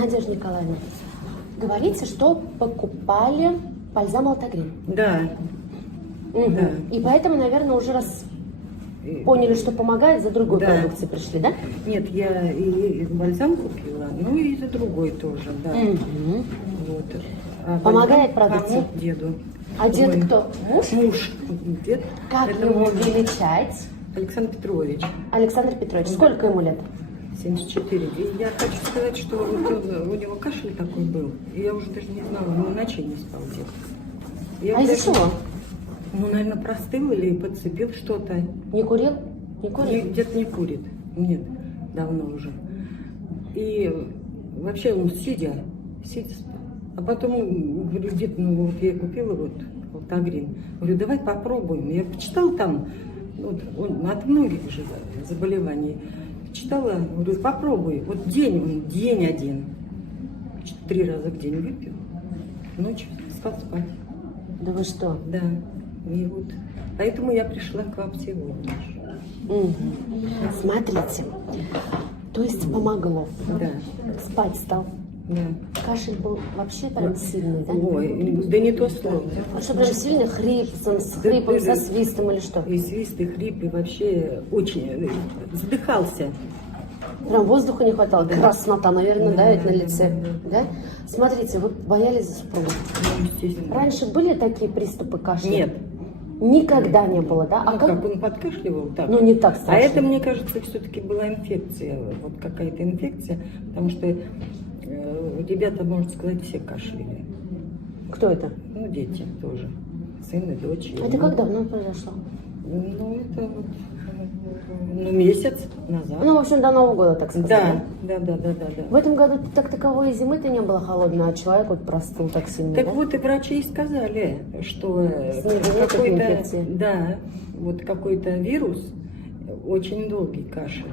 Надежда Николаевна, говорите, что покупали бальзам Алтагрин. Да. Угу. Да. И поэтому, наверное, уже раз поняли, что помогает, за другой Да. продукцией пришли, да? Нет, я и бальзам купила, ну и за другой тоже, да. Угу. Вот. А Помогает бальзам продукция? помог деду. А дед Ой, кто? Муж? Муж. Дед. Как это его муж. величать? Александр Петрович. Александр Петрович, сколько ему лет? 74. И я хочу сказать, что у него кашель такой был. И я уже даже не знала, он ночей не спал дед. Я А из-за даже- чего? Ну, наверное, простыл или подцепил что-то. Не курил? Не курил? Дед не курит. Нет, давно уже. И вообще он сидит. А потом говорю, дед, ну вот я купила вот Алтагрин. Говорю, давай попробуем. Я почитала там, вот, он от многих же заболеваний. Читала, говорю, попробуй. Вот день один. 3 раза в день выпил. Ночью стал спать. Да вы что? Да. И вот. Поэтому я пришла к вам сегодня. Угу. Смотрите, то есть помогло. Да. Спать стал. Да. Кашель был вообще прям сильный, да? Ой, да не то слово. А что, прям сильный с хрипом, со свистом или что? И свист, и хрип, и вообще очень задыхался. Прям воздуха не хватало. Краснота, наверное, да, ведь на лице. Да. Да? Смотрите, вы боялись за супругу. Ну, естественно. Раньше были такие приступы кашля? Нет. Никогда не было, да? А как он подкашливал, так. Ну, не так страшно. А это, мне кажется, все-таки была инфекция. Вот какая-то инфекция, потому что ребята, можно сказать, все кашляли. Кто это? Ну, дети тоже. Сын и дочь. Это как давно произошло? Ну, это вот, месяц назад. Ну, в общем, до Нового года, так сказать. Да. В этом году так таковой зимы-то не было холодной, а человек вот простыл так сильно, Так да? вот и врачи и сказали, что Снежные такие инфекции. да, вот какой-то вирус, очень долгий кашель,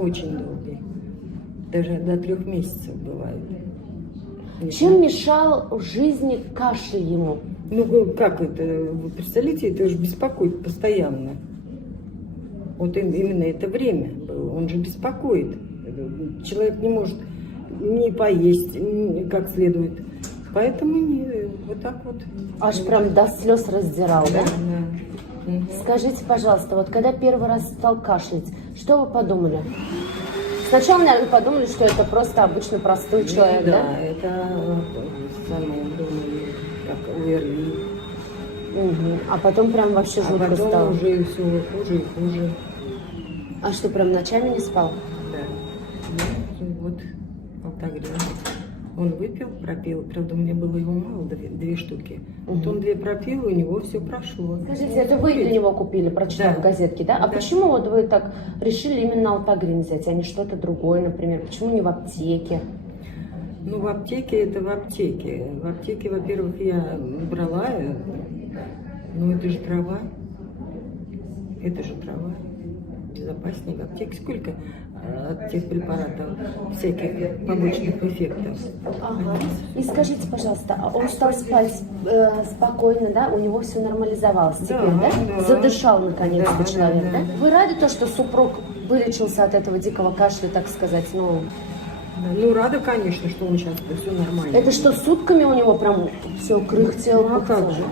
очень долгий, даже до 3 месяцев бывает. Чем мешал в жизни кашель ему? Ну как это, вы представляете, это же беспокоит постоянно. Вот именно это время было, он же беспокоит. Человек не может ни поесть, ни как следует. Поэтому вот так вот. Аж прям до слез раздирал, да? Да. Мгм. Скажите, пожалуйста, вот когда первый раз стал кашлять, что вы подумали? Сначала, наверное, подумали, что это просто обычный простой человек, Ну, да? да, это самое, думали, как УРВИ. Угу. А потом прям вообще А жутко потом стало. уже все хуже и хуже. А что, прям ночами не спал? Да. Ну, вот Алтагрин. Он выпил, пропил. Правда, у меня было его мало, 2 штуки. Вот он 2 пропил, и у него все прошло. Скажите, это вы для него купили, прочитав Да. в газетке, да? А Да. почему вот вы так решили именно Алтагрин взять, а не что-то другое, например? Почему не в аптеке? Ну, в аптеке это в аптеке. В аптеке, во-первых, я брала, ну это же трава. Это же трава. Безопаснее в аптеке. Сколько от тех препаратов всяких побочных эффектов. Ага. И скажите, пожалуйста, а он стал спать спокойно, да? У него все нормализовалось теперь, да? Да. Задышал наконец-то Да, человек, да, да? да. Вы рады то, что супруг вылечился от этого дикого кашля, так сказать? Ну, Ну, рада, конечно, что он сейчас все нормально. это что, сутками у него прям все кряхтело? Ну, а как пыхтело, же? да?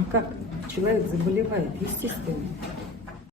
А как человек заболевает? Естественно.